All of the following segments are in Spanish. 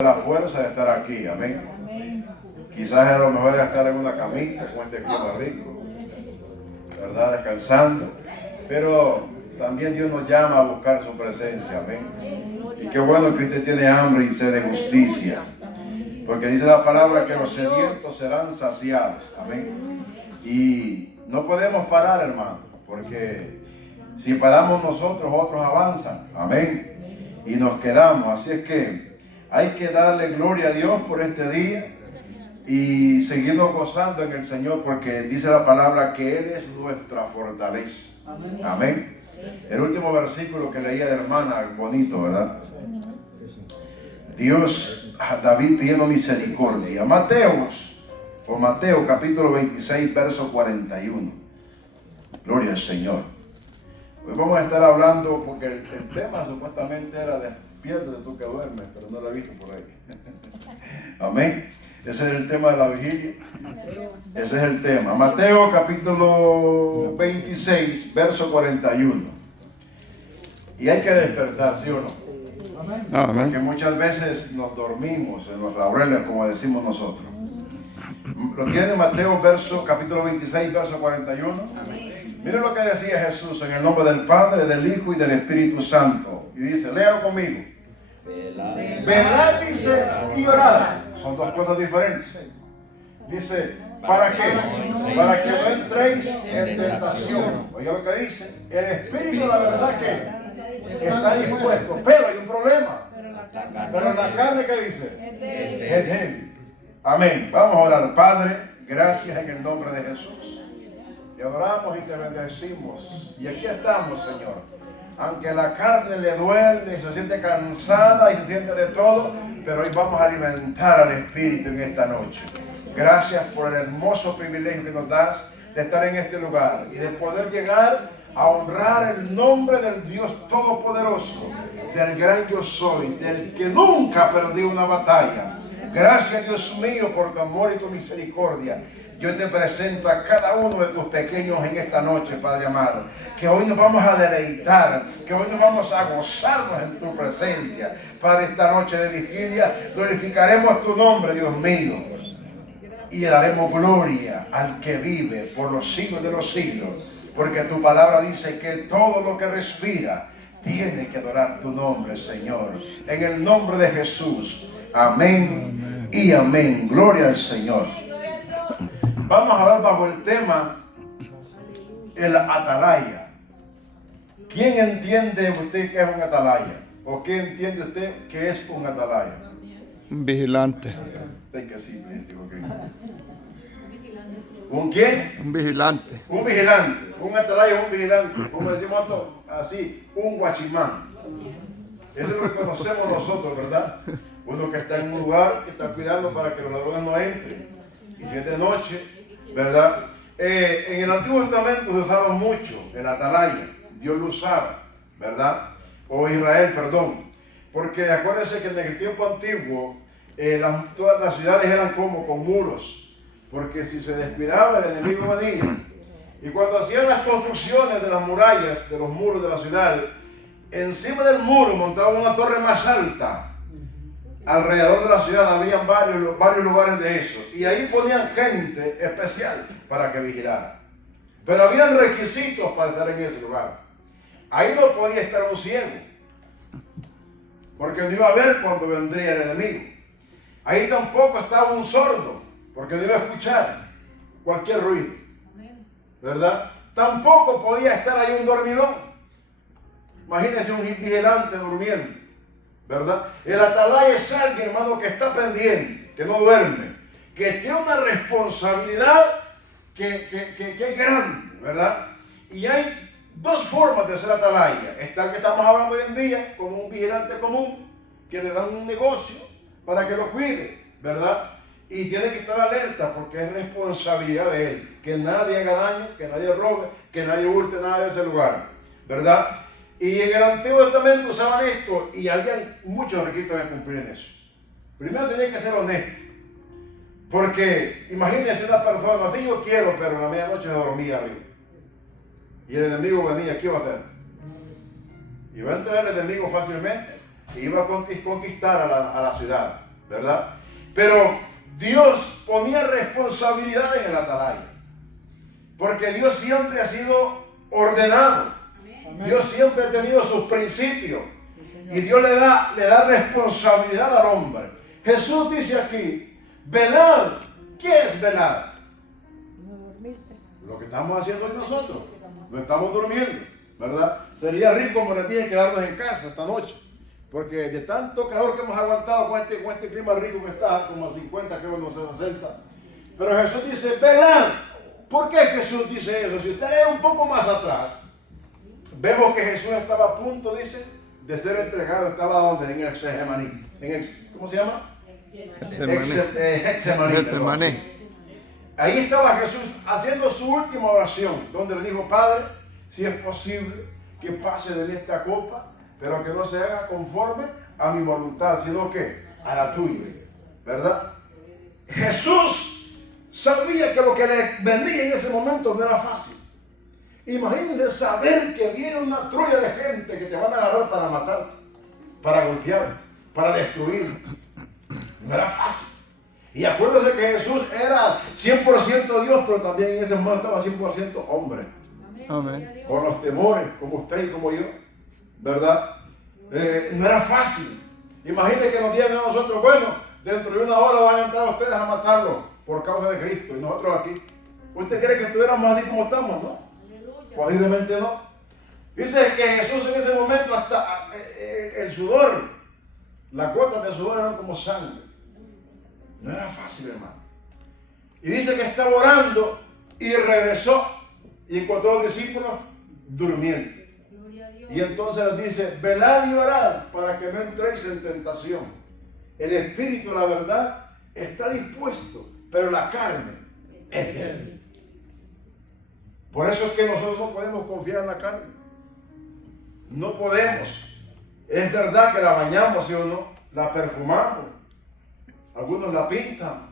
la fuerza de estar aquí, amén. Quizás a lo mejor es estar en una camita con este clima rico, ¿verdad? Descansando, pero también Dios nos llama a buscar su presencia, amén. Y qué bueno que usted tiene hambre y sed de justicia, porque dice la palabra que los sedientos serán saciados, amén. Y no podemos parar, hermano, porque si paramos nosotros, otros avanzan, amén, y nos quedamos. Así es que hay que darle gloria a Dios por este día y seguirnos gozando en el Señor, porque dice la palabra que Él es nuestra fortaleza. Amén. Amén. El último versículo que leía de hermana, bonito, ¿verdad? Dios, David pidiendo misericordia. Mateo capítulo 26, verso 41. Gloria al Señor. Hoy vamos a estar hablando, porque el tema supuestamente era despiértate tú que duermes, pero no lo he visto por ahí. Amén. Ese es el tema de la vigilia. Ese es el tema. Mateo capítulo 26, verso 41. Y hay que despertar, ¿sí o no? Amén. Porque muchas veces nos dormimos en los laureles, como decimos nosotros. ¿Lo tiene Mateo capítulo 26, verso 41? Amén. Miren lo que decía Jesús en el nombre del Padre, del Hijo y del Espíritu Santo. Y dice, léalo conmigo. Velad, dice, y orad. Son dos cosas diferentes. Dice, ¿para qué? Para que no entréis en tentación. Oiga lo que dice. El Espíritu, la verdad que está dispuesto, pero hay un problema. Pero la carne, ¿qué dice? Es débil. Amén. Vamos a orar. Padre, gracias en el nombre de Jesús. Te adoramos y te bendecimos. Y aquí estamos, Señor. Aunque la carne le duele y se siente cansada y se siente de todo, pero hoy vamos a alimentar al Espíritu en esta noche. Gracias por el hermoso privilegio que nos das de estar en este lugar y de poder llegar a honrar el nombre del Dios Todopoderoso, del gran yo soy, del que nunca perdió una batalla. Gracias, Dios mío, por tu amor y tu misericordia. Yo te presento a cada uno de tus pequeños en esta noche, Padre amado, que hoy nos vamos a deleitar, que hoy nos vamos a gozarnos en tu presencia. Padre, esta noche de vigilia glorificaremos tu nombre, Dios mío, y daremos gloria al que vive por los siglos de los siglos, porque tu palabra dice que todo lo que respira tiene que adorar tu nombre, Señor. En el nombre de Jesús, amén y amén. Gloria al Señor. Vamos a hablar bajo el tema el atalaya. ¿Quién entiende usted que es un atalaya? ¿O qué entiende usted que es un atalaya? Un vigilante. ¿Un quién? Un vigilante. Un vigilante. Un atalaya es un vigilante. Como decimos así, un guachimán. Eso es lo que conocemos nosotros, ¿verdad? Uno que está en un lugar, que está cuidando para que los ladrones no entren. Y si es de noche, ¿verdad? En el Antiguo Testamento se usaba mucho el atalaya. Dios lo usaba, ¿verdad? O Israel, perdón. Porque acuérdense que en el tiempo antiguo todas las ciudades eran como con muros. Porque si se descuidaba, el enemigo venía. Y cuando hacían las construcciones de las murallas, de los muros de la ciudad, encima del muro montaban una torre más alta. Alrededor de la ciudad había varios lugares de eso. Y ahí ponían gente especial para que vigilara. Pero habían requisitos para estar en ese lugar. Ahí no podía estar un ciego, porque no iba a ver cuando vendría el enemigo. Ahí tampoco estaba un sordo, porque no iba a escuchar cualquier ruido, ¿verdad? Tampoco podía estar ahí un dormilón. Imagínense un vigilante durmiendo, ¿verdad? El atalaya es alguien, hermano, que está pendiente, que no duerme, que tiene una responsabilidad que es grande, ¿verdad? Y hay dos formas de ser atalaya. Está el que estamos hablando hoy en día, como un vigilante común, que le dan un negocio para que lo cuide, ¿verdad? Y tiene que estar alerta porque es responsabilidad de él, que nadie haga daño, que nadie robe, que nadie hurte nada de ese lugar, ¿verdad? Y en el Antiguo Testamento usaban esto y había muchos requisitos que cumplir en eso. Primero tenía que ser honesto, porque imagínense una persona, así yo quiero, pero en la medianoche dormía arriba. Y el enemigo venía, ¿qué iba a hacer? Iba a entrar el enemigo fácilmente y iba a conquistar a la ciudad. ¿verdad? Pero Dios ponía responsabilidad en el atalaya, porque Dios siempre ha sido ordenado. Dios siempre ha tenido sus principios y Dios le da responsabilidad al hombre. Jesús dice aquí, velad. ¿Qué es velar? Lo que estamos haciendo hoy nosotros. No estamos durmiendo, ¿verdad? Sería rico, como les dije, quedarnos en casa esta noche, porque de tanto calor que hemos aguantado con este clima rico que está, como a 50, creo, no sé, 60. Pero Jesús dice, velad. ¿Por qué Jesús dice eso? Si usted lee un poco más atrás, vemos que Jesús estaba a punto, dice, de ser entregado. Estaba donde, en el Getsemaní. ¿Cómo se llama? Getsemaní. Ahí estaba Jesús haciendo su última oración, donde le dijo, Padre, si es posible que pase de mí esta copa, pero que no se haga conforme a mi voluntad, sino que a la tuya, ¿verdad? Jesús sabía que lo que le venía en ese momento no era fácil. Imagínense saber que viene una trulla de gente que te van a agarrar para matarte, para golpearte, para destruirte. No era fácil. Y acuérdense que Jesús era 100% Dios, pero también en ese momento estaba 100% hombre. Amén. Con los temores, como usted y como yo, ¿verdad? No era fácil. Imagínense que nos digan a nosotros, bueno, dentro de una hora van a entrar ustedes a matarlo por causa de Cristo, y nosotros aquí. ¿Usted cree que estuviéramos así como estamos? No. Posiblemente no. Dice que Jesús en ese momento hasta el sudor, las gotas de sudor eran como sangre. No era fácil, hermano. Y dice que estaba orando y regresó y encontró a los discípulos durmiendo. Y entonces les dice, velad y orad para que no entréis en tentación. El espíritu, la verdad, está dispuesto, pero la carne es débil. Por eso es que nosotros no podemos confiar en la carne. No podemos. Es verdad que la bañamos, ¿sí o no? La perfumamos. Algunos la pintan,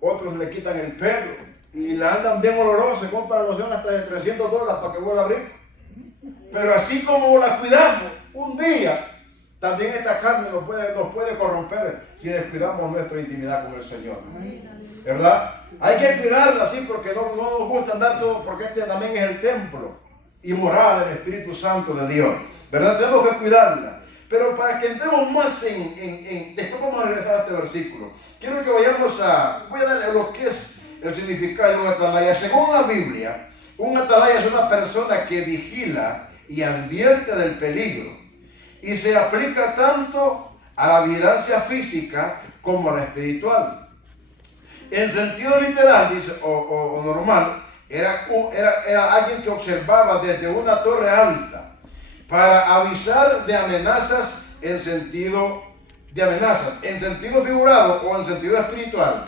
otros le quitan el pelo y la andan bien olorosa, se compran loción hasta de $300 para que huela rico. Pero así como la cuidamos, un día también esta carne nos puede corromper si descuidamos nuestra intimidad con el Señor. ¿Verdad? Hay que cuidarla así porque no nos gusta andar todo, porque este también es el templo y morada del Espíritu Santo de Dios. ¿Verdad? Tenemos que cuidarla. Pero para que entremos más después vamos a regresar a este versículo. Quiero que vayamos voy a darle lo que es el significado de un atalaya. Según la Biblia, un atalaya es una persona que vigila y advierte del peligro. Y se aplica tanto a la vigilancia física como a la espiritual. En sentido literal, dice, o normal, era alguien que observaba desde una torre alta para avisar de amenazas en sentido figurado o en sentido espiritual.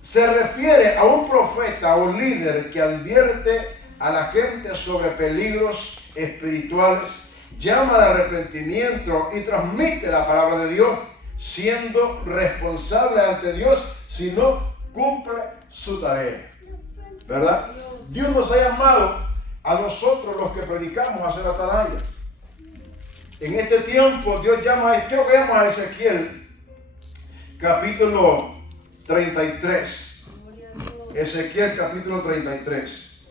Se refiere a un profeta o líder que advierte a la gente sobre peligros espirituales, llama al arrepentimiento y transmite la palabra de Dios, siendo responsable ante Dios si no cumple su tarea. ¿Verdad? Dios nos ha llamado a nosotros los que predicamos a ser atalayas. En este tiempo Dios creo que llama a Ezequiel capítulo 33. Ezequiel capítulo 33.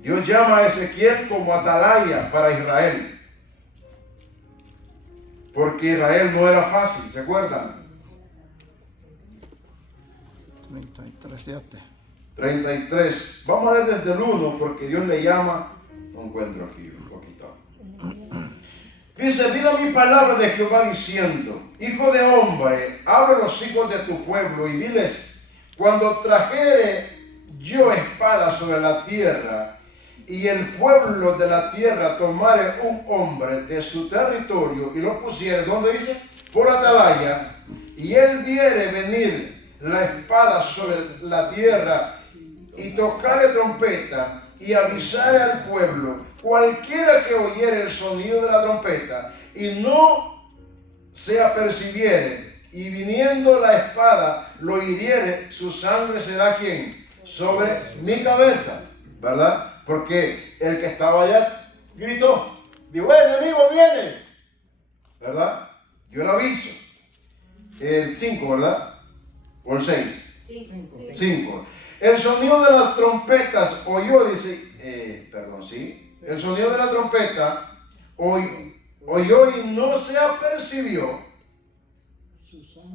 Dios llama a Ezequiel como atalaya para Israel. Porque Israel no era fácil, ¿se acuerdan? 33. Vamos a leer desde el 1 porque Dios le llama. No encuentro aquí está. Dice, vino mi palabra de Jehová diciendo, hijo de hombre, habla a los hijos de tu pueblo y diles, cuando trajere yo espada sobre la tierra y el pueblo de la tierra tomare un hombre de su territorio y lo pusiere, ¿dónde dice? Por atalaya, y él viere venir la espada sobre la tierra y tocare trompeta y avisare al pueblo, cualquiera que oyere el sonido de la trompeta y no se apercibiere y viniendo la espada lo hiriere, su sangre será ¿quién? Sobre mi cabeza, ¿verdad? Porque el que estaba allá gritó, dijo, el enemigo viene, ¿verdad? Dio el aviso. El 5, ¿verdad? ¿O el 6? 5. El sonido de las trompetas oyó, dice, sí. El sonido de la trompeta oyó y no se apercibió.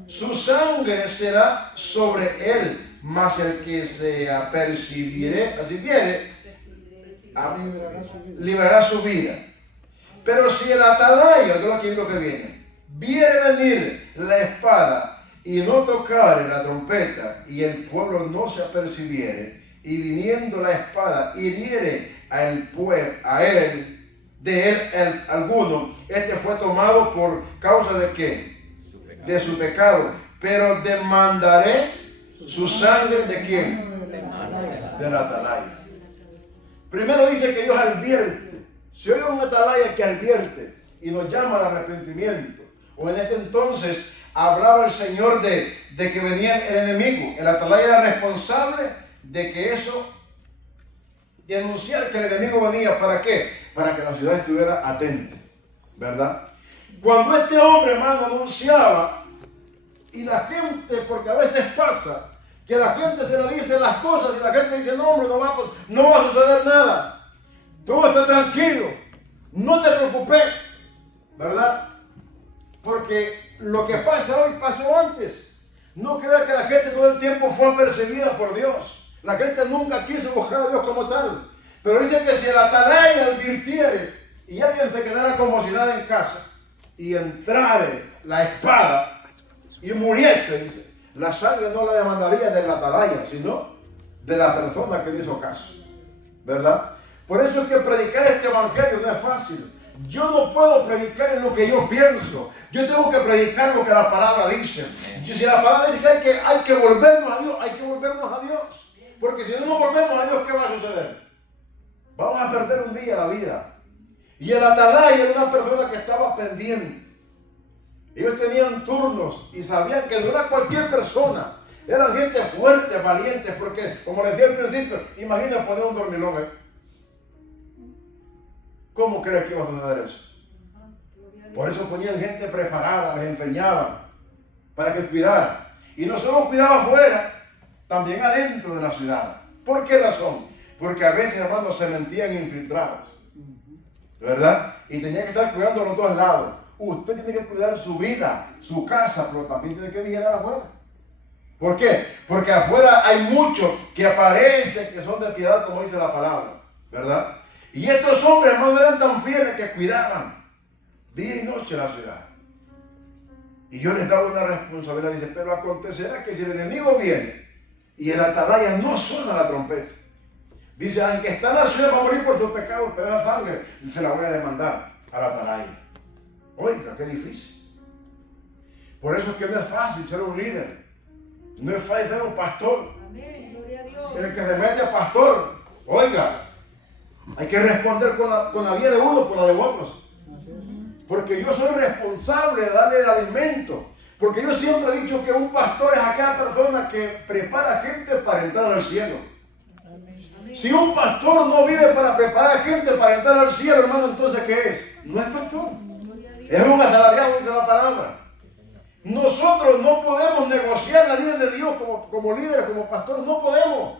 Su sangre será sobre él, mas el que se apercibiere, así viere, liberará su vida. Pero si el atalaya, que es aquí lo que viene, viere venir la espada y no tocare la trompeta, y el pueblo no se apercibiere, y viniendo la espada hiriere a él, de él alguno, este fue tomado por causa de ¿qué? De su pecado. Pero demandaré su sangre ¿de quién? Del atalaya. Primero dice que Dios advierte. Si oye un atalaya que advierte y nos llama al arrepentimiento, o en este entonces hablaba el Señor de que venía el enemigo, el atalaya era responsable de que eso, de anunciar que el enemigo venía. ¿Para qué? Para que la ciudad estuviera atenta, ¿verdad? Cuando este hombre, hermano, anunciaba, y la gente, porque a veces pasa que la gente se le dice las cosas y la gente dice, no hombre, no va a suceder nada, todo está tranquilo, no te preocupes, ¿verdad? Porque lo que pasa hoy pasó antes. No crea que la gente todo el tiempo fue apercibida por Dios. La gente nunca quiso buscar a Dios como tal. Pero dice que si el atalaya advirtiere y alguien se quedara como si nada en casa y entrare la espada y muriese, dice, la sangre no la demandaría del atalaya, sino de la persona que le hizo caso, ¿verdad? Por eso es que predicar este evangelio no es fácil. Yo no puedo predicar en lo que yo pienso. Yo tengo que predicar lo que la palabra dice. Si la palabra dice que hay que volvernos a Dios, hay que volvernos a Dios. Porque si no nos volvemos a Dios, ¿qué va a suceder? Vamos a perder un día la vida. Y el atalaya era una persona que estaba pendiente. Ellos tenían turnos y sabían que no era cualquier persona. Eran gente fuerte, valiente, porque, como les decía al principio, imagina poner un dormilón ahí. ¿Cómo crees que iba a suceder eso? Por eso ponían gente preparada, les enseñaban para que cuidaran. Y no solo cuidaba afuera, también adentro de la ciudad. ¿Por qué razón? Porque a veces, hermanos, se mentían infiltrados, ¿verdad? Y tenía que estar cuidando los dos lados. Usted tiene que cuidar su vida, su casa, pero también tiene que vigilar afuera. ¿Por qué? Porque afuera hay muchos que aparecen que son de piedad, como dice la palabra, ¿verdad? Y estos hombres, hermanos, eran tan fieles que cuidaban día y noche la ciudad. Y Dios les daba una responsabilidad. Dice, pero acontecerá que si el enemigo viene y el atalaya no suena la trompeta, dice, aunque está en la ciudad, va a morir por sus pecados, pero la sangre se la voy a demandar al atalaya. Oiga, qué difícil. Por eso es que no es fácil ser un líder. No es fácil ser un pastor. Amén, gloria a Dios. El que se mete a pastor, oiga, hay que responder con la vida de uno por la de otros. Porque yo soy responsable de darle el alimento. Porque yo siempre he dicho que un pastor es aquella persona que prepara gente para entrar al cielo. Si un pastor no vive para preparar gente para entrar al cielo, hermano, entonces ¿qué es? No es pastor. Es un asalariado, dice la palabra. Nosotros no podemos negociar la vida de Dios como líderes, como pastor. No podemos.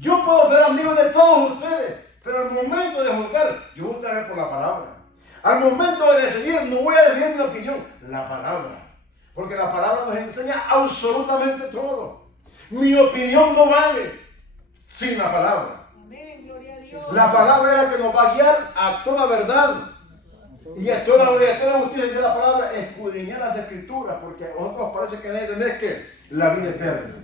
Yo puedo ser amigo de todos ustedes, pero al momento de juzgar, yo juzgaré por la palabra. Al momento de decidir, no voy a decidir mi opinión, la palabra. Porque la palabra nos enseña absolutamente todo. Mi opinión no vale sin la palabra. Amén, gloria a Dios. La palabra es la que nos va a guiar a toda verdad. Y a toda justicia, dice la palabra, escudriñar las escrituras, porque a nosotros parece que debe tener que la vida eterna.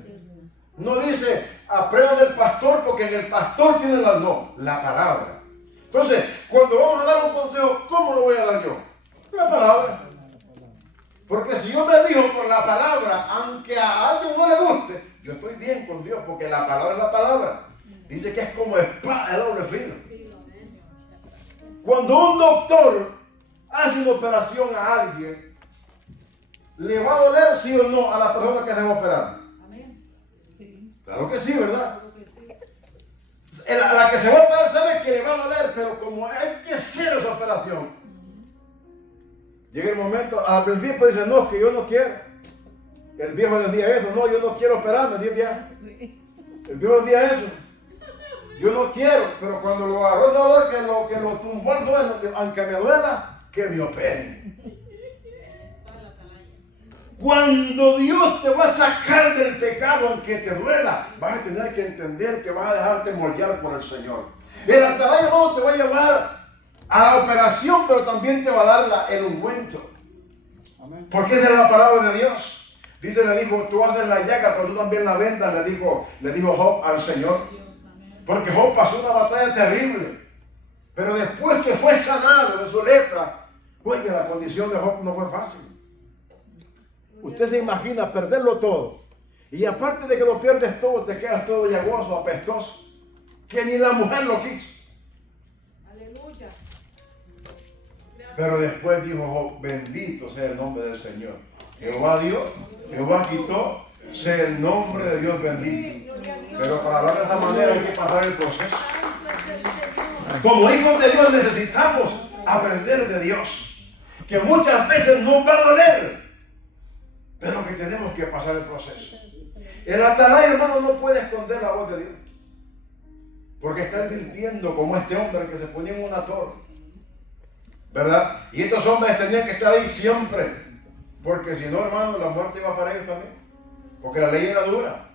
No dice, aprendan del pastor, porque en el pastor tiene la palabra. Entonces, cuando vamos a dar un consejo, ¿cómo lo voy a dar yo? La palabra. Porque si yo me rijo por la palabra, aunque a alguien no le guste, yo estoy bien con Dios, porque la palabra es la palabra. Dice que es como espada de doble filo. Cuando un doctor hace una operación a alguien, ¿le va a doler sí o no a la persona que se va a operar? Amén. Claro que sí, ¿verdad? La que se va a operar sabe que le va a doler, pero como hay que hacer esa operación, llega el momento, al principio dice, no, es que yo no quiero. El viejo decía eso, no, yo no quiero operarme, Dios ya. El viejo decía eso. Yo no quiero, pero cuando lo agarró ese dolor que lo tumbó al suelo, aunque me duela, que me operen. Cuando Dios te va a sacar del pecado, aunque te duela, vas a tener que entender que vas a dejarte moldear por el Señor. El atalaya no te va a llevar a la operación, pero también te va a dar el ungüento. Porque esa es la palabra de Dios. Dice, le dijo, tú haces la llaga, pero tú también la vendas, le dijo Job al Señor. Porque Job pasó una batalla terrible. Pero después que fue sanado de su lepra, oye, la condición de Job no fue fácil. Usted se imagina perderlo todo. Y aparte de que lo pierdes todo, te quedas todo llagoso, apestoso. Que ni la mujer lo quiso. Aleluya. Pero después dijo Job, bendito sea el nombre del Señor. Jehová dio, Jehová quitó, sea el nombre de Dios bendito. Pero para hablar de esta manera hay que pasar el proceso. Como hijos de Dios necesitamos aprender de Dios. Que muchas veces nos va a doler, pero que tenemos que pasar el proceso. El atalaya, hermano, no puede esconder la voz de Dios. Porque está advirtiendo como este hombre que se ponía en una torre. ¿Verdad? Y estos hombres tenían que estar ahí siempre. Porque si no, hermano, la muerte iba para ellos también. Porque la ley era dura.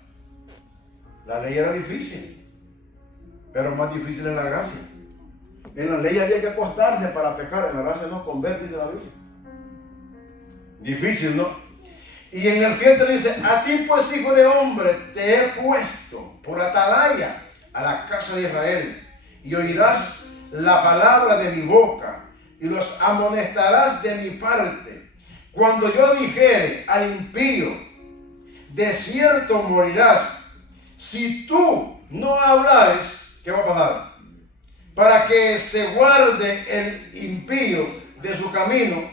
La ley era difícil. Pero más difícil es la gracia. En la ley había que acostarse para pecar. En la gracia no, convertir, dice la Biblia. Difícil, ¿no? Y en el 7 dice, a ti pues, hijo de hombre, te he puesto por atalaya a la casa de Israel. Y oirás la palabra de mi boca. Y los amonestarás de mi parte. Cuando yo dijere al impío, de cierto morirás, si tú no hablares, ¿qué va a pasar? Para que se guarde el impío de su camino,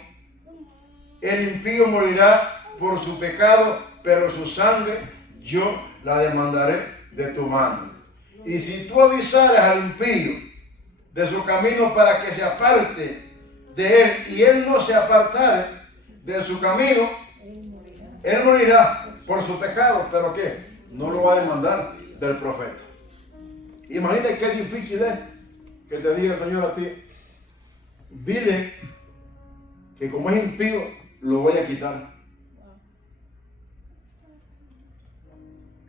el impío morirá por su pecado, pero su sangre yo la demandaré de tu mano. Y si tú avisares al impío de su camino para que se aparte de él, y él no se apartare de su camino, él morirá por su pecado, pero ¿qué? No lo va a demandar del profeta. Imagínate qué difícil es que te diga el Señor a ti, dile que como es impío, lo voy a quitar.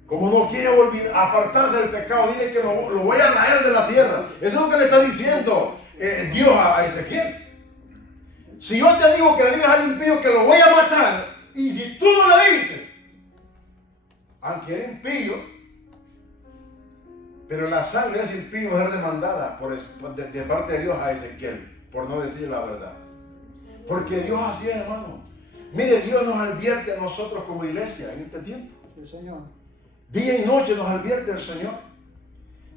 Como no quiere apartarse del pecado, dile que lo voy a traer de la tierra. Eso es lo que le está diciendo Dios a Ezequiel. Si yo te digo que le digas al impío que lo voy a matar, y si tú no le dices, aunque es impío, pero la sangre de ese impío va a ser demandada de parte de Dios a Ezequiel, por no decir la verdad. Porque Dios así es, hermano. Mire, Dios nos advierte a nosotros como iglesia en este tiempo. Sí, Señor. Día y noche nos advierte el Señor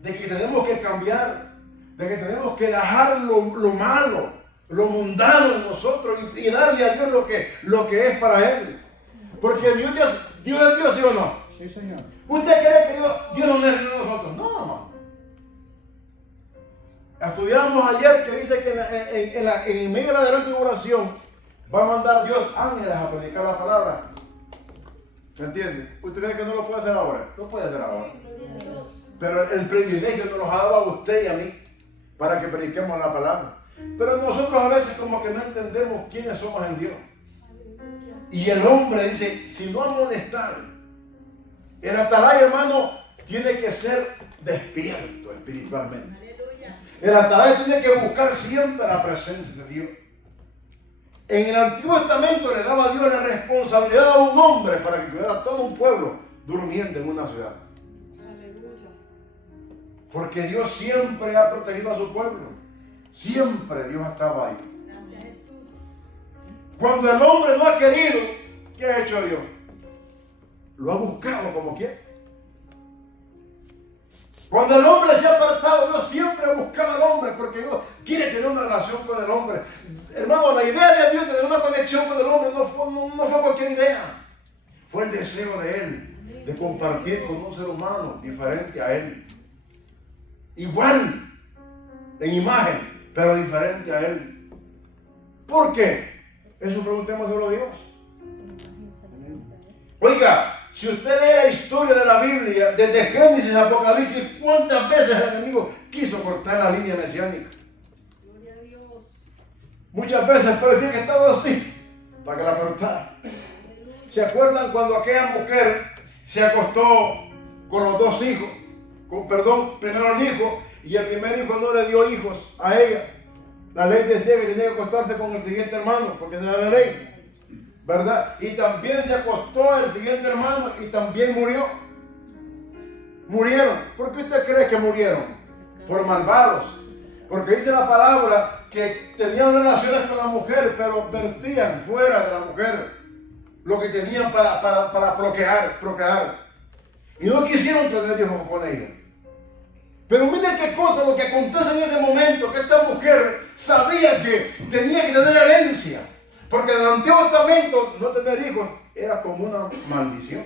de que tenemos que cambiar, de que tenemos que dejar lo malo, lo mundano en nosotros y darle a Dios lo que es para Él. Porque Dios es Dios, ¿sí o no? Sí, Señor. ¿Usted cree que Dios no necesita de nosotros? No, hermano. Estudiamos ayer que dice que en medio de la gran tribulación va a mandar Dios ángeles a predicar la palabra. ¿Me entiende? ¿Usted cree que no lo puede hacer ahora? No puede hacer ahora. Pero el privilegio nos lo ha dado a usted y a mí para que prediquemos la palabra. Pero nosotros a veces como que no entendemos quiénes somos en Dios. Y el hombre dice, si no amonestar, el atalaya, hermano, tiene que ser despierto espiritualmente. El atalaya tiene que buscar siempre la presencia de Dios. En el Antiguo Testamento le daba a Dios la responsabilidad a un hombre para que cuidara a todo un pueblo durmiendo en una ciudad. Aleluya. Porque Dios siempre ha protegido a su pueblo. Siempre Dios ha estado ahí. Gracias, Jesús. Cuando el hombre no ha querido, ¿qué ha hecho Dios? Lo ha buscado como quiere. Cuando el hombre se ha apartado, Dios siempre buscaba al hombre porque Dios quiere tener una relación con el hombre. Hermano, la idea de Dios de tener una conexión con el hombre no fue cualquier idea. Fue el deseo de Él de compartir con un ser humano diferente a Él. Igual, en imagen, pero diferente a Él. ¿Por qué? Eso preguntemos a Dios. Oiga, si usted lee la historia de la Biblia, desde Génesis a Apocalipsis, ¿cuántas veces el enemigo quiso cortar la línea mesiánica? Gloria a Dios. Muchas veces parecía que estaba así, para que la cortara. ¿Se acuerdan cuando aquella mujer se acostó con los dos hijos? Primero el hijo, y el primer hijo no le dio hijos a ella. La ley decía que tenía que acostarse con el siguiente hermano, porque esa era la ley, ¿verdad? Y también se acostó el siguiente hermano y también murió. Murieron. ¿Por qué usted cree que murieron? Por malvados. Porque dice la palabra que tenían relaciones con la mujer, pero vertían fuera de la mujer lo que tenían para procrear. Y no quisieron tener hijos con ella. Pero mire qué cosa lo que acontece en ese momento, que esta mujer sabía que tenía que tener herencia. Porque en el Antiguo Testamento no tener hijos era como una maldición.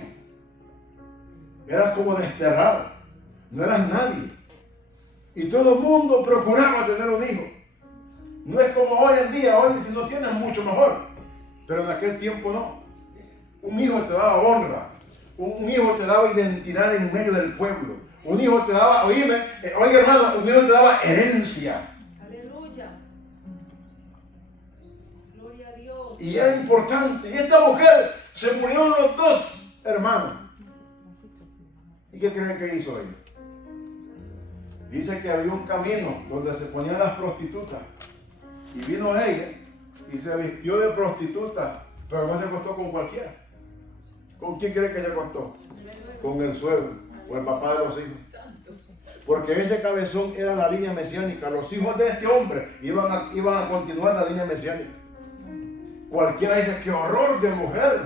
Era como desterrado. No eras nadie. Y todo el mundo procuraba tener un hijo. No es como hoy en día. Hoy si no tienes mucho mejor. Pero en aquel tiempo no. Un hijo te daba honra. Un hijo te daba identidad en medio del pueblo. Un hijo te daba, oiga hermano, un hijo te daba herencia. Aleluya. Gloria a Dios. Y era importante. Y esta mujer se murieron los dos hermanos. ¿Y qué creen que hizo ella? Dice que había un camino donde se ponían las prostitutas. Y vino ella y se vistió de prostituta, pero no se acostó con cualquiera. ¿Con quién cree que se acostó? Con el suegro o el papá de los hijos. Porque ese cabezón era la línea mesiánica. Los hijos de este hombre iban a continuar la línea mesiánica. Cualquiera dice, qué horror de mujer.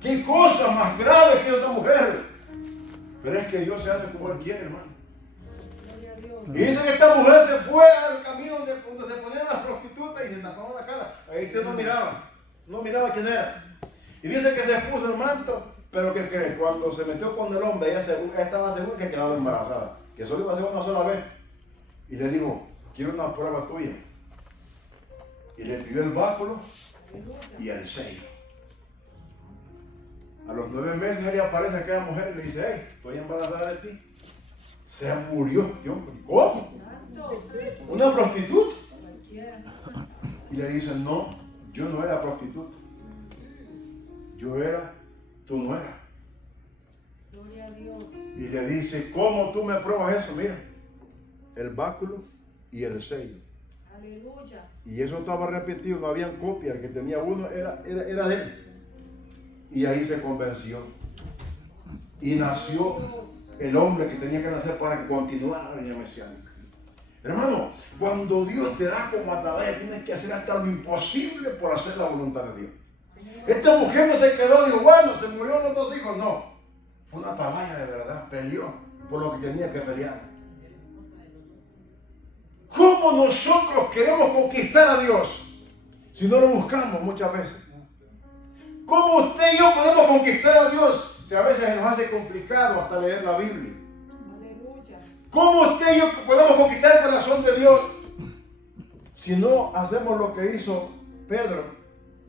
Qué cosa más grave que esta mujer. Pero es que Dios se hace como Él quiere, hermano. Gloria a Dios. Y dice que esta mujer se fue al camino donde se ponían las prostitutas y se tapaban la cara. Ahí se no miraba. No miraba quién era. Y dice que se puso el manto. Pero que cuando se metió con el hombre, ella estaba segura que quedaba embarazada. Que solo iba a ser una sola vez. Y le dijo, quiero una prueba tuya. Y le pidió el báculo y el sello. A los 9 meses ella aparece a aquella mujer y le dice, hey, estoy embarazada de ti. Se murió este hombre. ¿Cómo? ¿Una prostituta? Y le dice, no, yo no era prostituta. Yo era tu nuera. Gloria a Dios. Y le dice, ¿cómo tú me pruebas eso? Mira, el báculo y el sello. Aleluya. Y eso estaba repetido, no había copia, el que tenía uno era de él. Y ahí se convenció. Y nació el hombre que tenía que nacer para que continuara la línea mesiánica. Hermano, cuando Dios te da como atalaya, tienes que hacer hasta lo imposible por hacer la voluntad de Dios. Esta mujer no se quedó, dijo, bueno, se murieron los dos hijos. No, fue una atalaya de verdad, peleó por lo que tenía que pelear. ¿Cómo nosotros queremos conquistar a Dios si no lo buscamos muchas veces? ¿Cómo usted y yo podemos conquistar a Dios si a veces nos hace complicado hasta leer la Biblia? Aleluya. ¿Cómo usted y yo podemos conquistar el corazón de Dios si no hacemos lo que hizo Pedro?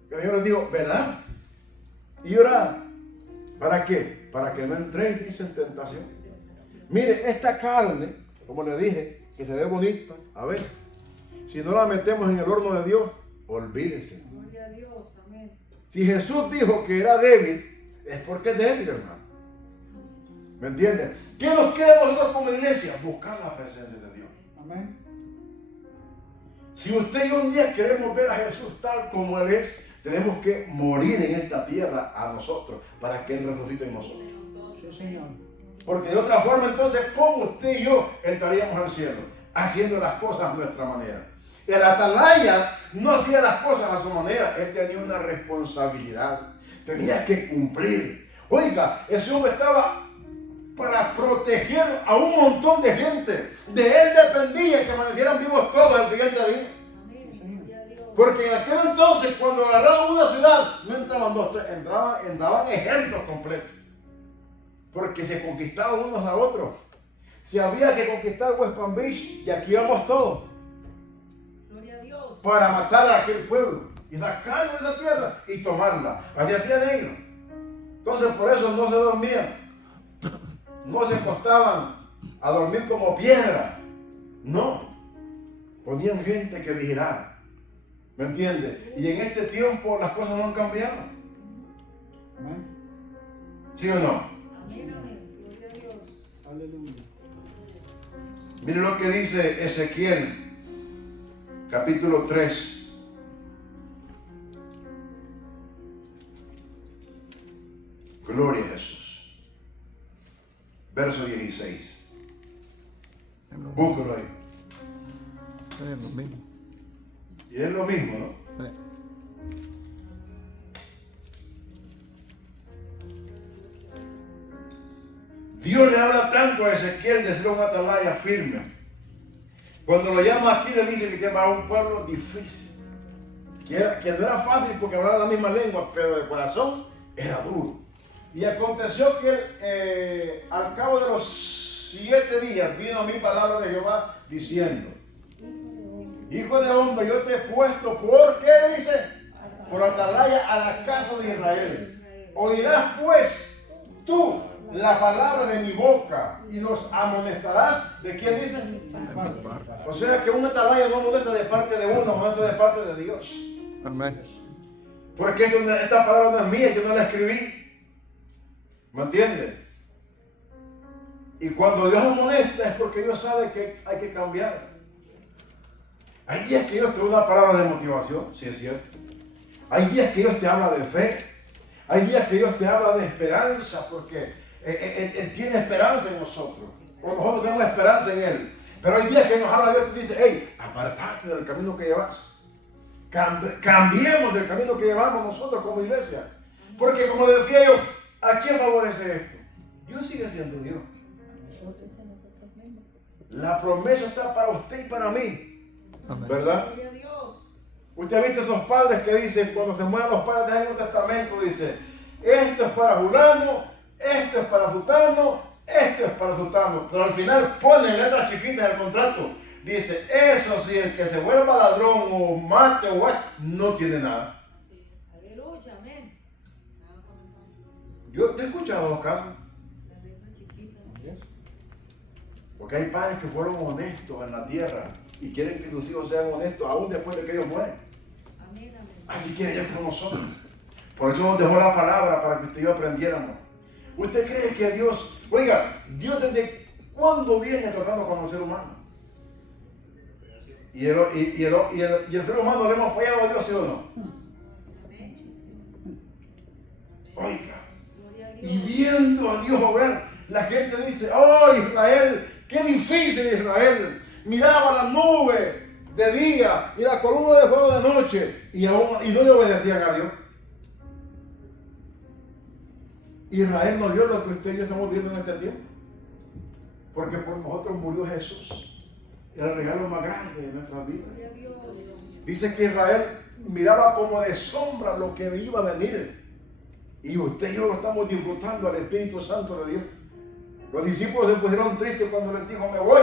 Que Dios les dijo, velad y orad. ¿Para qué? Para que no entréis, dice, en tentación. Mire, esta carne, como le dije, que se ve bonita, a ver, si no la metemos en el horno de Dios, olvídese. Gloria a Dios. Amén. Si Jesús dijo que era débil, es porque es débil, hermano. ¿Me entienden? ¿Qué nos queda nosotros como iglesia? Buscar la presencia de Dios. Amén. Si usted y yo un día queremos ver a Jesús tal como Él es, tenemos que morir en esta tierra a nosotros para que Él resucite en nosotros. Sí, Señor. Porque de otra forma, entonces, ¿cómo usted y yo entraríamos al cielo? Haciendo las cosas a nuestra manera. El atalaya no hacía las cosas a su manera. Él tenía una responsabilidad. Tenía que cumplir. Oiga, ese hombre estaba para proteger a un montón de gente. De él dependía que amanecieran vivos todos el siguiente día. Amén. Gloria a Dios. Porque en aquel entonces, cuando agarraban una ciudad, no entraban dos, tres, entraban ejércitos completos. Porque se conquistaban unos a otros. Si había que conquistar West Palm Beach, y aquí íbamos todos Gloria a Dios. para matar a aquel pueblo y sacarlo de esa tierra y tomarla. Así hacían ellos. Entonces por eso no se dormían. No se acostaban a dormir como piedra. No. Ponían gente que vigilara. ¿Me entiendes? Y en este tiempo las cosas no han cambiado. ¿Sí o no? Amén, amén. Gloria a Dios. Aleluya. Mire lo que dice Ezequiel, capítulo 3. Gloria a Jesús. Verso 16. Búscalo ahí. Es lo mismo. Y es lo mismo, ¿no? Sí. Dios le habla tanto a Ezequiel de ser un atalaya firme. Cuando lo llama aquí le dice que va a un pueblo difícil. Que no era fácil porque hablaba la misma lengua, pero de corazón era duro. Y aconteció que al cabo de los 7 días vino a mí palabra de Jehová diciendo: Hijo de hombre, yo te he puesto, ¿por qué dice? Por atalaya a la casa de Israel. Oirás pues tú la palabra de mi boca y los amonestarás. ¿De quién dice? O sea que un atalaya no amonesta de parte de uno, amonesta de parte de Dios. Amén. Porque esta palabra no es mía, yo no la escribí. ¿Me entiendes? Y cuando Dios amonesta es porque Dios sabe que hay que cambiar. Hay días que Dios te da una palabra de motivación, sí es cierto. Hay días que Dios te habla de fe. Hay días que Dios te habla de esperanza, porque Él tiene esperanza en nosotros. O nosotros tenemos esperanza en Él. Pero hay días que nos habla Dios y dice: hey, apartate del camino que llevas. Cambiemos del camino que llevamos nosotros como iglesia. Porque como le decía yo, ¿a quién favorece esto? Dios sigue siendo Dios. La promesa está para usted y para mí. Amén. ¿Verdad? Gloria a Dios. Usted ha visto esos padres que dicen, cuando se mueren los padres del Antiguo Testamento, dice: esto es para fulano, esto es para sutano, esto es para sutano. Pero al final ponen letras chiquitas del contrato. Dice: eso si el que se vuelva ladrón o mate o no tiene nada. Sí. Aleluya, amén. Yo he escuchado dos casos. Las letras chiquitas. Porque hay padres que fueron honestos en la tierra y quieren que sus hijos sean honestos aún después de que ellos mueren. Amén, amén. Así quiere Dios con nosotros. Por eso nos dejó la palabra para que usted y yo aprendiéramos. ¿Usted cree que Dios, oiga, Dios desde cuándo viene tratando con el ser humano? Y el ser humano le hemos fallado a Dios, ¿sí o no? Amén. Oiga, Gloria a Dios. y viendo a Dios obrar, la gente dice: oh Israel, qué difícil Israel. Miraba la nube de día y la columna de fuego de noche y no le obedecían a Dios. Israel no vio lo que usted y yo estamos viendo en este tiempo, porque por nosotros murió Jesús, el regalo más grande de nuestras vidas. Gloria a Dios. Dice que Israel miraba como de sombra lo que iba a venir, y usted y yo estamos disfrutando al Espíritu Santo de Dios. Los discípulos se pusieron tristes cuando les dijo: me voy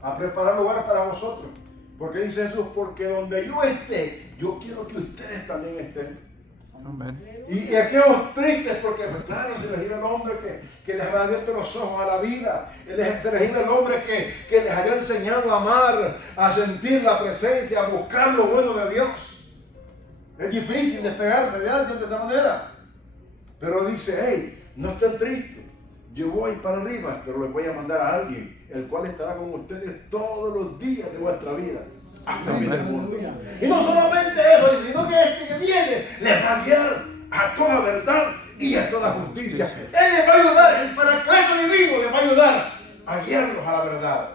a preparar lugar para vosotros. Porque dice Jesús: porque donde yo esté, yo quiero que ustedes también estén. Amén. Y aquellos tristes porque, pues, claro, se les iba el hombre que les había abierto los ojos a la vida. Se les iba el hombre que les había enseñado a amar, a sentir la presencia, a buscar lo bueno de Dios. Es difícil despegarse de alguien de esa manera. Pero dice: hey, no estén tristes. Yo voy para arriba, pero les voy a mandar a alguien, el cual estará con ustedes todos los días de vuestra vida, hasta el fin del mundo. Y no solamente eso, sino que este que viene les va a guiar a toda verdad y a toda justicia. Él les va a ayudar, el Paracleto divino les va a ayudar a guiarlos a la verdad.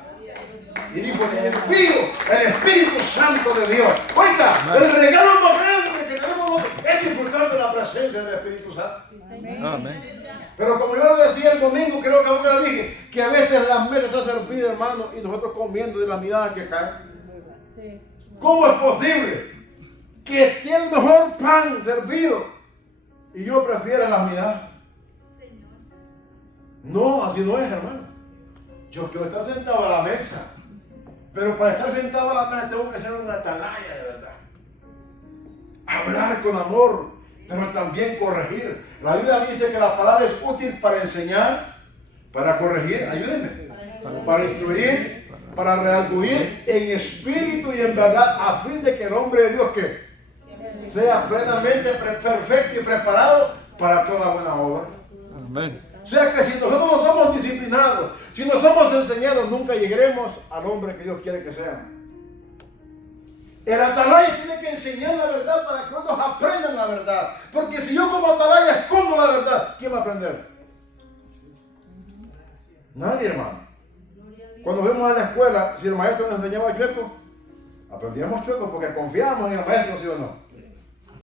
Y dijo: les envío el Espíritu Santo de Dios. Oiga, el regalo más grande que tenemos es disfrutar de la presencia del Espíritu Santo. Amén. Pero como yo lo decía el domingo, creo que nunca lo dije, que a veces la mesa está servida, hermano, y nosotros comiendo de la mirada que cae. Sí. ¿Cómo es posible que esté el mejor pan servido y yo prefiera las miradas? No, así no es, hermano. Yo quiero estar sentado a la mesa, pero para estar sentado a la mesa tengo que ser una atalaya de verdad. Hablar con amor pero también corregir. La Biblia dice que la palabra es útil para enseñar, para corregir, ayúdenme, para instruir, para redarguir en espíritu y en verdad, a fin de que el hombre de Dios que sea plenamente perfecto y preparado para toda buena obra. Amén. O sea que si nosotros no somos disciplinados, si no somos enseñados, nunca llegaremos al hombre que Dios quiere que sea. El atalaya tiene que enseñar la verdad para que otros aprendan la verdad. Porque si yo como atalaya escondo la verdad, ¿quién va a aprender? Nadie, hermano. Cuando vemos en la escuela, si el maestro nos enseñaba chueco, aprendíamos chueco porque confiábamos en el maestro, ¿sí o no?